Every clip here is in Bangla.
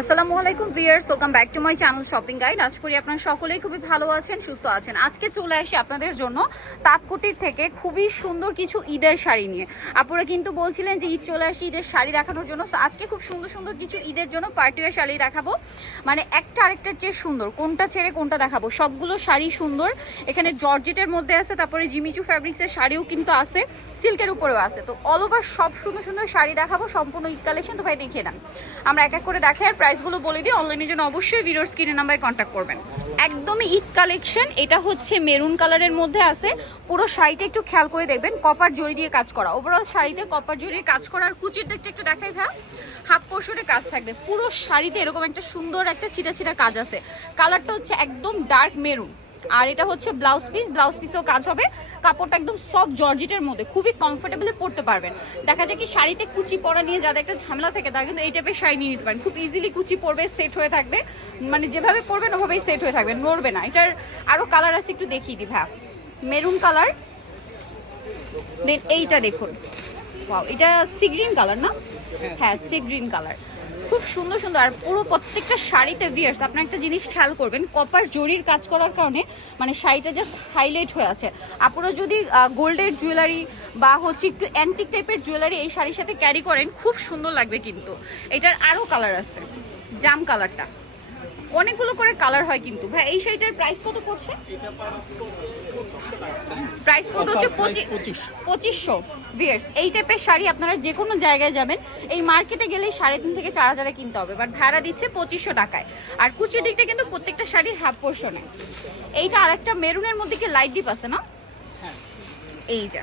আসসালামু আলাইকুম viewers welcome back to my channel shopping guide আশা করি আপনারা সকলেই খুবই ভালো আছেন, সুস্থ আছেন। আজকে চলে আসি আপনাদের জন্য তাপকুটির থেকে খুবই সুন্দর কিছু ঈদের শাড়ি নিয়ে। আপুরা কিন্তু বলছিলেন যে ঈদ চলে আসি, ঈদের শাড়ি দেখানোর জন্য। আজকে খুব সুন্দর সুন্দর কিছু ঈদের জন্য পার্টিওয়ার শাড়ি দেখাবো। মানে একটা আরেকটার চেয়ে সুন্দর। কোনটা ছেড়ে কোনটা দেখাবো? সবগুলো শাড়ি সুন্দর। এখানে জর্জেটের মধ্যে আছে, তারপরে জিমিচু ফ্যাব্রিক্সের শাড়িও কিন্তু আছে, সিল্কের উপরেও আছে। তো অল ওভার সব সুন্দর সুন্দর শাড়ি দেখাবো। সম্পূর্ণ ঈদ কালেকশন তো ভাই দেখিয়ে দেন। আমরা এক এক করে দেখে আর প্রাইসগুলো বলে দিই। অনলাইনে জন্য অবশ্যই ভিডিওর স্ক্রিনের নাম্বারে কন্ট্যাক্ট করবেন। একদমই ঈদ কালেকশন এটা হচ্ছে মেরুন কালারের মধ্যে আছে। পুরো শাড়িটা একটু খেয়াল করে দেখবেন কপার জড়ি দিয়ে কাজ করা। ওভারঅল শাড়িতে কপার জড়ি কাজ করার কুচির দিকটা একটু দেখাই ভ্যা হাফ পোর্শনে কাজ থাকবে। পুরো শাড়িতে এরকম একটা সুন্দর একটা ছিটা ছিটা কাজ আছে। কালারটা হচ্ছে একদম ডার্ক মেরুন আর এটা হচ্ছে ব্লাউজ পিস ব্লাউজ পিসও কাজ হবে। কাপড়টা একদম সফট জর্জিটের মধ্যে খুবই কমফোর্টেবলি পরতে পারবেন। দেখা যায় কি শাড়িতে কুচি পরা নিয়ে যাদের একটা ঝামেলা থাকে তারা কিন্তু এই টাইপের শাড়ি নিয়ে নিতে পারেন। খুব ইজিলি কুচি পরবে সেট হয়ে থাকবে। মানে যেভাবে পরবেন ওভাবেই সেট হয়ে থাকবে নড়বে না। এটার আরও কালার আছে একটু দেখিয়ে দিই ভ্যা মেরুন কালার দেন এইটা দেখুন। এটা সি গ্রিন কালার না? হ্যাঁ সি গ্রিন কালার খুব সুন্দর সুন্দর। আর পুরো প্রত্যেকটা শাড়িতে ভিয়ার্স আপনার একটা জিনিস খেয়াল করবেন, কপার জরির কাজ করার কারণে মানে শাড়িটা জাস্ট হাইলাইট হয়ে আছে। আপনারা যদি গোল্ডের জুয়েলারি বা হচ্ছে একটু অ্যান্টিক টাইপের জুয়েলারি এই শাড়ির সাথে ক্যারি করেন, খুব সুন্দর লাগবে কিন্তু। এটার আরও কালার আছে, জাম কালারটা অনেকগুলো করে কালার হয় কিন্তু। ভাই, এই শাড়িটার প্রাইস কত পড়ছে? প্রাইস কত হচ্ছে পঁচিশ। পঁচিশশো বিয়ার্স এই টাইপের শাড়ি আপনারা যে কোনো জায়গায় যাবেন এই মার্কেটে গেলেই সাড়ে তিন থেকে চার হাজারে কিনতে হবে বাট ভাড়া দিচ্ছে পঁচিশশো টাকায়। আর কুচির দিকটা কিন্তু প্রত্যেকটা শাড়ির হাফ পোর্শনে এইটা আরেকটা মেরুনের মধ্যে কি লাইট ডিপ আছে না? এই যা।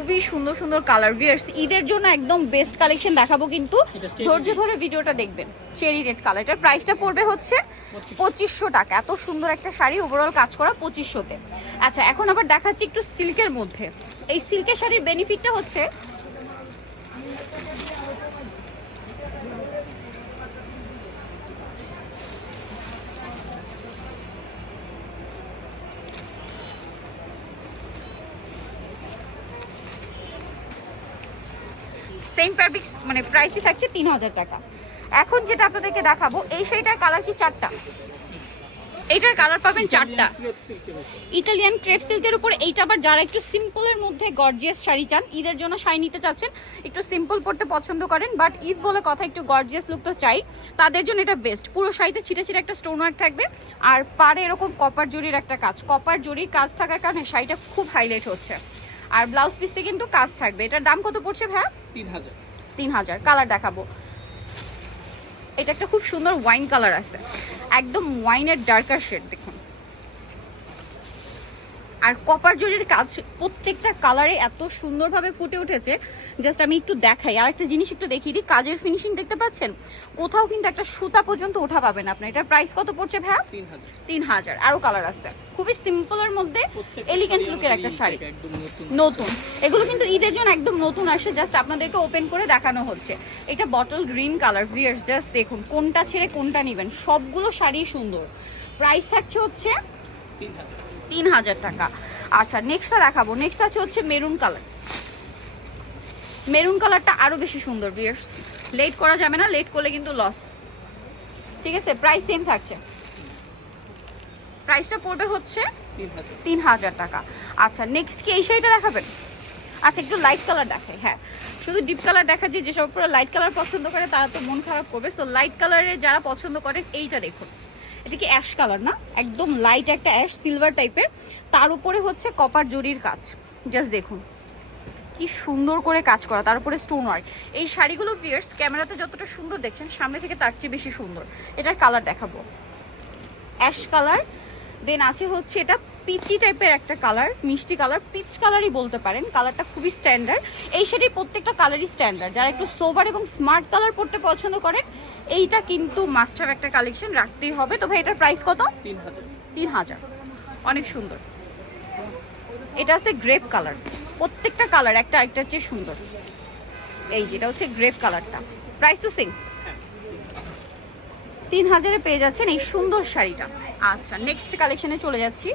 খুবই সুন্দর সুন্দর কালার ভিয়ার্স ঈদের জন্য একদম বেস্ট কালেকশন দেখাবো কিন্তু। ধৈর্য ধরে ভিডিওটা দেখবেন। চেরি রেড কালার এটার প্রাইসটা পড়বে হচ্ছে পঁচিশশো। টাকা। এত সুন্দর একটা শাড়ি ওভারঅল কাজ করা পঁচিশশোতে। আচ্ছা এখন আবার দেখাচ্ছি একটু সিল্কের মধ্যে। এই সিল্কের শাড়ির বেনিফিটটা হচ্ছে সেম ফ্যাব্রিক মানে প্রাইসই থাকছে তিন হাজার টাকা। এখন যেটা আপনাদেরকে দেখাবো এই শাড়িটার কালার কি চারটা? এইটার কালার পাবেন চারটা। ইটালিয়ান ক্রেপ সিল্কের উপর। এইটা আবার যারা একটু সিম্পলের মধ্যে গর্জিয়াস শাড়ি চান ঈদের জন্য শাড়ি নিতে চাচ্ছেন একটু সিম্পল পড়তে পছন্দ করেন বাট ঈদ বলে কথা একটু গর্জিয়াস লুক তো চাই তাদের জন্য এটা বেস্ট পুরো শাড়িতে ছিটে ছিটে একটা স্টোন ওয়ার্ক থাকবে আর পাড়ে এরকম কপার জরির একটা কাজ। কপার জরির কাজ থাকার কারণে শাড়িটা খুব হাইলাইট হচ্ছে। আর ব্লাউজ পিসতে কিন্তু কাজ থাকবে। এটার দাম কত পড়ছে ভাই তিন হাজার তিন হাজার কালার দেখাবো। এটা একটা খুব সুন্দর ওয়াইন কালার আছে। একদম ওয়াইনের ডার্কার শেড দেখুন। আর কপার জরির কাজ প্রত্যেকটা কালারে এত সুন্দরভাবে ফুটে উঠেছে। জাস্ট আমি একটু দেখাই। আর একটা জিনিস একটু দেখিয়ে দিই। কাজের ফিনিশিং দেখতে পাচ্ছেন? কোথাও কিন্তু একটা সুতা পর্যন্ত ওঠা পাবেন আপনি। এটার প্রাইস কত পড়ছে ভাইয়া? তিন হাজার আরও কালার আছে। খুবই সিম্পলের মধ্যে এলিগেন্ট লুকের একটা শাড়ি। নতুন নতুন। এগুলো কিন্তু ঈদের জন্য একদম নতুন আসে জাস্ট আপনাদেরকে ওপেন করে দেখানো হচ্ছে। এটা bottle green colour viewers just দেখুন কোনটা ছেড়ে কোনটা নেবেন। সবগুলো শাড়ি সুন্দর। প্রাইস থাকছে হচ্ছে তিন হাজার তিন হাজার টাকা। আচ্ছা নেক্সটটা দেখাবো। নেক্সট আছে হচ্ছে মেরুন কালার মেরুন কালারটা আরও বেশি সুন্দর বিয়ার্স লেট করা যাবে না লেট করলে কিন্তু লস ঠিক আছে? প্রাইস সেম থাকছে। প্রাইসটা পড়বে হচ্ছে তিন হাজার টাকা। আচ্ছা নেক্সট কি এই শাড়িটা দেখাবেন? আচ্ছা একটু লাইট কালার দেখাই হ্যাঁ। শুধু ডিপ কালার দেখা যায় যেসব পুরো লাইট কালার পছন্দ করে, তারা তো মন খারাপ করবে। সো লাইট কালারে যারা পছন্দ করে এইটা দেখুন। এটা কি অ্যাশ কালার না? একদম লাইট একটা অ্যাশ সিলভার টাইপের তার উপরে হচ্ছে কপার জরির কাজ। জাস্ট দেখুন। কি সুন্দর করে কাজ করা। তার উপরে স্টোন ওয়ার্ক এই শাড়িগুলো ভিয়ার্স ক্যামেরাতে যতটা সুন্দর দেখছেন, সামনে থেকে তার চেয়ে বেশি সুন্দর। এটার কালার দেখাবো। অ্যাশ কালার দেন আছে হচ্ছে এটা পিচি টাইপের একটা কালার মিষ্টি কালার পিচ কালারই বলতে পারেন কালারটা খুবই স্ট্যান্ডার্ড এই শাড়ির প্রত্যেকটা কালারই স্ট্যান্ডার্ড যারা একটু সোবার এবং স্মার্ট কালার পরতে পছন্দ করেন এইটা কিন্তু মাস্টার একটা কালেকশন রাখতেই হবে। তো ভাই এটার প্রাইস কত? তিন হাজার। অনেক সুন্দর। এটা আছে গ্রেপ কালার প্রত্যেকটা কালার একটা একটা চেয়ে সুন্দর। এই যেটা হচ্ছে গ্রেপ কালারটা প্রাইস তো সেম তিন হাজারে পেয়ে যাচ্ছেন এই সুন্দর শাড়িটা। আচ্ছা নেক্সট কালেকশনে চলে যাচ্ছি।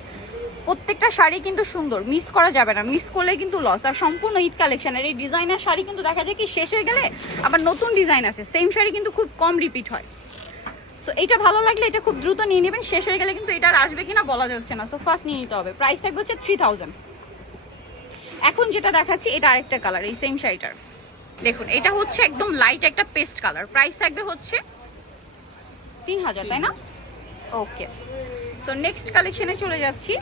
প্রত্যেকটা শাড়ি কিন্তু সুন্দর মিস করা যাবে না মিস করলে কিন্তু লস আর সম্পূর্ণ ঈদ কালেকশনের এই ডিজাইনার শাড়ি কিন্তু দেখা যায় কি শেষ হয়ে গেলে আবার নতুন ডিজাইন আসে। সেম শাড়ি কিন্তু খুব কম রিপিট হয়। সো এটা ভালো লাগলে এটা খুব দ্রুত নিয়ে নেবেন, শেষ হয়ে গেলে কিন্তু এটা আর আসবে কিনা বলা যাচ্ছে না। সো ফার্স্ট নিয়ে নিতে হবে। প্রাইস থাকবে হচ্ছে থ্রি থাউজেন্ড এখন যেটা দেখাচ্ছি, এটা আরেকটা কালার এই সেম শাড়িটার। দেখুন, এটা হচ্ছে একদম লাইট একটা পেস্ট কালার প্রাইস থাকবে হচ্ছে তিন হাজার তাই না? ওকে সো নেক্সট কালেকশনে চলে যাচ্ছি।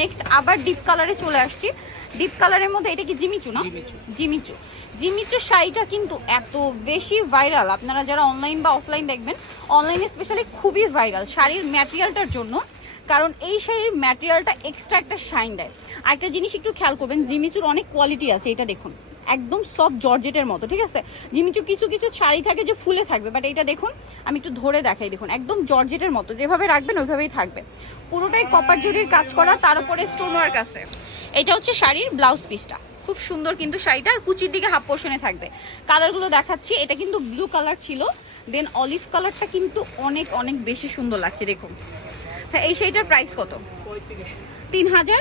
নেক্সট আবার ডিপ কালারে চলে আসছি। ডিপ কালারের মধ্যে এটা কি জিমিচু না? Jimmy Choo. Jimmy Choo. শাড়িটা কিন্তু এত বেশি ভাইরাল আপনারা যারা অনলাইন বা অফলাইন দেখবেন অনলাইনে স্পেশালি খুবই ভাইরাল শাড়ির ম্যাটেরিয়ালটার জন্য। কারণ এই শাড়ির ম্যাটেরিয়ালটা এক্সট্রা একটা শাইন দেয়। আরেকটা জিনিস একটু খেয়াল করবেন জিমিচুর অনেক কোয়ালিটি আছে এটা দেখুন। একদম সফট জর্জেটের মতো, ঠিক আছে? জিমিচু কিছু কিছু শাড়ি থাকে যে ফুলে থাকবে বাট এটা দেখুন, আমি একটু ধরে দেখাই, দেখুন, একদম জর্জেটের মতো, যেভাবে রাখবেন ওইভাবেই থাকবে। পুরোটাই কপার জরির কাজ করা, তার উপরে স্টোন ওয়ার্ক আছে। এটা হচ্ছে শাড়ির ব্লাউজ পিসটা খুব সুন্দর কিন্তু শাড়িটা, আর কুচির দিকে হাফ পোর্শনে থাকবে। কালারগুলো দেখাচ্ছি, এটা কিন্তু ব্লু কালার ছিল দেন অলিভ কালারটা কিন্তু অনেক অনেক বেশি সুন্দর লাগছে, দেখুন। হ্যাঁ এই শাড়িটার প্রাইস কত? তিন হাজার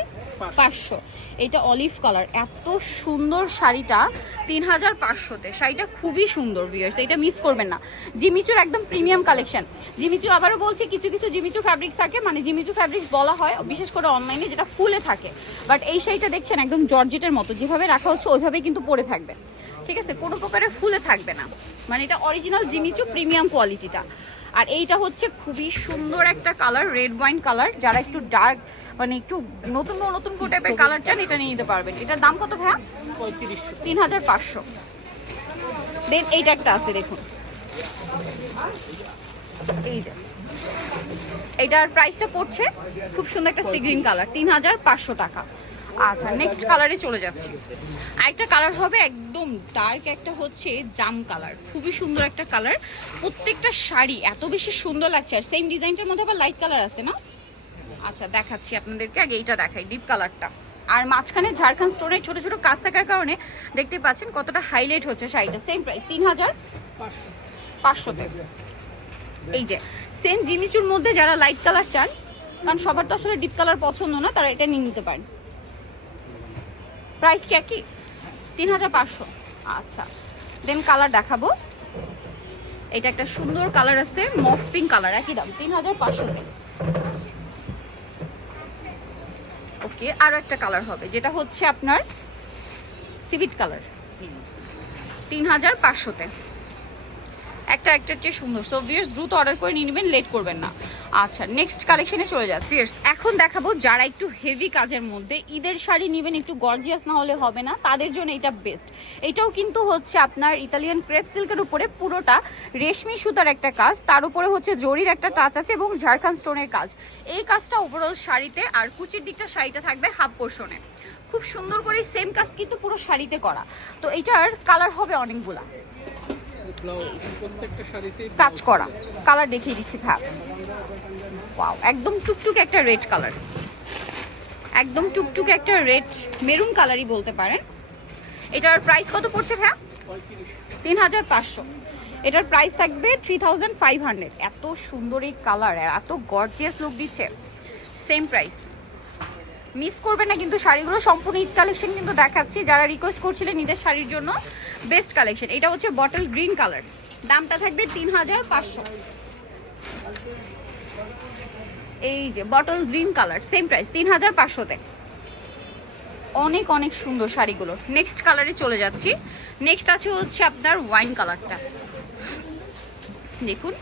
পাঁচশো। এটা অলিভ কালার এত সুন্দর শাড়িটা তিন হাজার পাঁচশোতে। শাড়িটা খুবই সুন্দর ভিয়ার্স এটা মিস করবেন না। জিমিচুর একদম প্রিমিয়াম কালেকশন জিমিচু আবারও বলছি, কিছু কিছু জিমিচু ফ্যাব্রিক্স থাকে। মানে জিমিচু ফ্যাব্রিক্স বলা হয়, বিশেষ করে অনলাইনে যেটা ফুলে থাকে। বাট এই শাড়িটা দেখছেন, একদম জর্জেটের মতো। যেভাবে রাখা হচ্ছে ওইভাবে কিন্তু পরে থাকবে। ঠিক আছে? কোনো প্রকারের ফুলে থাকবে না। মানে এটা অরিজিনাল জিমিচু প্রিমিয়াম কোয়ালিটিটা আর এইটা হচ্ছে খুবই সুন্দর একটা কালার রেড ওয়াইন কালার যারা একটু ডার্ক মানে একটু নতুন নতুন টাইপের কালার চান এটা নিয়ে নিতে পারবেন। এটার দাম কত ভাইয়া? তিন হাজার পাঁচশো। দেন এইটা একটা আছে দেখুন। এই যে। এইটার প্রাইসটা পড়ছে খুব সুন্দর একটা সি গ্রিন কালার তিন হাজার পাঁচশো টাকা। আচ্ছা নেক্সট কালারে চলে যাচ্ছি। আরেকটা কালার হবে একদম ডার্ক একটা হচ্ছে জাম কালার খুবই সুন্দর একটা কালার প্রত্যেকটা শাড়ি এত বেশি সুন্দর লাগছে। আর সেম ডিজাইনটার মধ্যে আবার লাইট কালার আছে না? আচ্ছা দেখাচ্ছি আপনাদেরকে। আগে এইটা দেখাই ডিপ কালারটা আর মাঝখানে ঝাড়খান্ড স্টোনের ছোট ছোট কাজ থাকার কারণে দেখতে পাচ্ছেন কতটা হাইলাইট হচ্ছে শাড়িটা। সেম প্রাইস তিন হাজার পাঁচশো। পাঁচশোতে। এই যে সেম জিমিচুর মধ্যে যারা লাইট কালার চান, কারণ সবার তো আসলে ডিপ কালার পছন্দ না, তারা এটা নিয়ে নিতে পারেন। প্রাইস কি একই? তিন হাজার পাঁচশো। আচ্ছা দেন কালার দেখাবো। এটা একটা সুন্দর কালার আছে মফ পিঙ্ক কালার একই দাম তিন হাজার পাঁচশোতে ওকে আরও একটা কালার হবে, যেটা হচ্ছে আপনার সিভিট কালার তিন হাজার পাঁচশোতে। একটা একটার চেয়ে সুন্দর। সো ভিয়ার্স দ্রুত অর্ডার করে নিয়ে নেবেন লেট করবেন না। আচ্ছা নেক্সট কালেকশনে চলে যাক। ভিয়ার্স এখন দেখাবো যারা একটু হেভি কাজের মধ্যে, ঈদের শাড়ি নেবেন, একটু গর্জিয়াস না হলে হবে না, তাদের জন্য এটা বেস্ট এটাও কিন্তু হচ্ছে আপনার ইতালিয়ান ক্রেপ সিল্কের উপরে পুরোটা রেশমি সুতার একটা কাজ, তার উপরে হচ্ছে জরির একটা টাচ আছে এবং ঝাড়খান্ড স্টোনের কাজ। এই কাজটা ওভারঅল শাড়িতে আর কুচির দিকটা শাড়িটা থাকবে হাফ পোর্শনে খুব সুন্দর করে সেম কাজ কিন্তু পুরো শাড়িতে করা। তো এটার কালার হবে অনেকগুলা। কাজ করা। কালার দেখিয়ে দিচ্ছি, ভাব। ওয়াও একদম টুকটুক একটা রেড কালার একদম টুকটুক একটা রেড মেরুন কালারই বলতে পারেন। এটার প্রাইস কত পড়ছে ভ্যা তিন হাজার পাঁচশো। এটার প্রাইস থাকবে থ্রি থাউজেন্ড ফাইভ হান্ড্রেড এত সুন্দর এই কালার এত গর্জিয়াস লুক দিচ্ছে। সেম প্রাইস মিস করবে না, কিন্তু শাড়িগুলো সম্পূর্ণ ঈদ কালেকশন কিন্তু দেখাচ্ছি। যারা রিকোয়েস্ট করছিলেন ঈদের শাড়ির জন্য বেস্ট কালেকশন এটা হচ্ছে বটল গ্রিন কালার দামটা থাকবে তিন হাজার পাঁচশো। এই যে bottle green colour same price তিন হাজার পাঁচশোতে। অনেক অনেক সুন্দর শাড়িগুলো। নেক্সট কালারে চলে যাচ্ছি। নেক্সট আছে হচ্ছে আপনার ওয়াইন কালারটা দেখুন,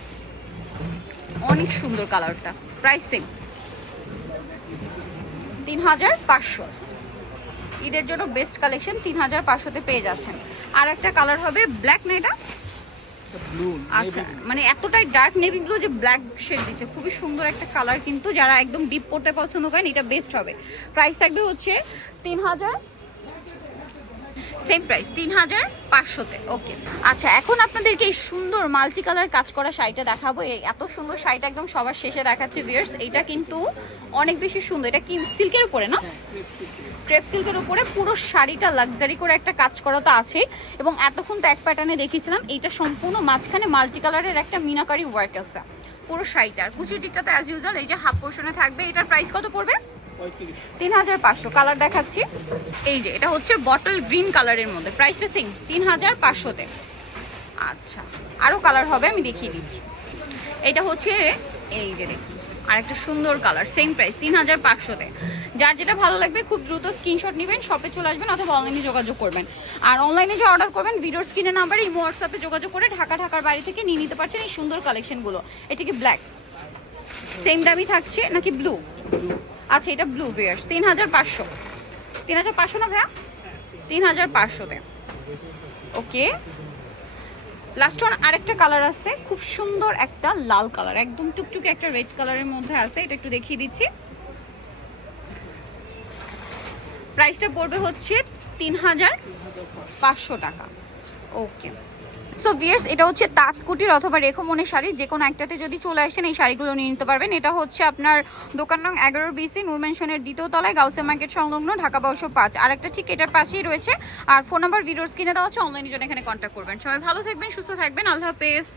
অনেক সুন্দর কালারটা প্রাইস সেম তিন হাজার পাঁচশো। ঈদের জন্য বেস্ট কালেকশন তিন হাজার পাঁচশোতে পেয়ে যাচ্ছেন। আর একটা কালার হবে ব্ল্যাক না এটা আচ্ছা মানে এতটাই ডার্ক নেভি ব্লু যে ব্ল্যাক শেড দিচ্ছে। খুবই সুন্দর একটা কালার কিন্তু যারা একদম ডিপ পড়তে পছন্দ করেন এটা বেস্ট হবে। প্রাইস থাকবে হচ্ছে তিন হাজার সেম প্রাইস তিন হাজার পাঁচশোতে। ওকে আচ্ছা এখন আপনাদেরকে এই সুন্দর মাল্টি কালার কাজ করা শাড়িটা দেখাবো। এই এত সুন্দর শাড়িটা একদম সবার শেষে দেখাচ্ছে ভিয়ার্স এটা কিন্তু অনেক বেশি সুন্দর। এটা কি সিল্কের উপরে না? ক্রেপ সিল্কের উপরে। পুরো শাড়িটা লাক্সারি করে একটা কাজ করা তো আছে। এবং এতক্ষণ তো এক প্যাটার্নে দেখিয়েছিলাম এইটা সম্পূর্ণ মাঝখানে মাল্টি কালারের একটা মিনাকারি ওয়ার্ক আছে। পুরো শাড়িটা দিকটা তো অ্যাজ ইউজাল এই যে হাফ পোর্শনে থাকবে। এটার প্রাইস কত পড়বে? তিন হাজার পাঁচশো, কালার দেখাচ্ছি। এই যে, এটা হচ্ছে বটল গ্রিন কালারের মধ্যে। প্রাইসটা সিং তিন হাজার পাঁচশোতে। আচ্ছা আরও কালার হবে, আমি দেখিয়ে দিচ্ছি। এটা হচ্ছে, এই যে দেখুন আর একটা সুন্দর কালার সেম প্রাইস তিন হাজার পাঁচশোতে। যার যেটা ভালো লাগবে, খুব দ্রুত স্ক্রিনশট নেবেন শপে চলে আসবেন, অথবা অনলাইনে যোগাযোগ করবেন। আর অনলাইনে যে অর্ডার করবেন, ভিডিওর স্ক্রিনের নাম্বারে এই হোয়াটসঅ্যাপে যোগাযোগ করে ঢাকা, ঢাকার বাড়ি থেকে নিয়ে নিতে পারছেন এই সুন্দর কালেকশনগুলো এটা কি ব্ল্যাক সেম দামই থাকছে, নাকি ব্লু আচ্ছা এটা ব্লু বিয়ার্স তিন হাজার পাঁচশো। তিন হাজার পাঁচশো না ভাইয়া? তিন হাজার পাঁচশোতে। ওকে লাস্ট ওয়ান আরেকটা কালার আছে। খুব সুন্দর একটা লাল কালার একদম টুকটুকে একটা রেড কালারের মধ্যে আছে। এটা একটু দেখিয়ে দিচ্ছি। প্রাইসটা পড়বে হচ্ছে তিন হাজার পাঁচশো টাকা। ওকে সো ভিয়ার্স এটা হচ্ছে তাঁতকুটির অথবা রেখমনের শাড়ি। যে কোনো একটাতে যদি চলে আসেন, এই শাড়িগুলো নিয়ে নিতে পারবেন। এটা হচ্ছে আপনার দোকান নং এগারো বিসি নুরমেনশনের দ্বিতীয় তলায় গাউসে মার্কেট সংলগ্ন, ঢাকা বারোশো পাঁচ। আর একটা ঠিক এটার পাশেই রয়েছে। আর ফোন নাম্বার ভিডিওর কিনে দেওয়া হচ্ছে অনলাইনের জন্য এখানে কন্ট্যাক্ট করবেন। সবাই ভালো থাকবেন, সুস্থ থাকবেন। আল্লাহ হাফেজ।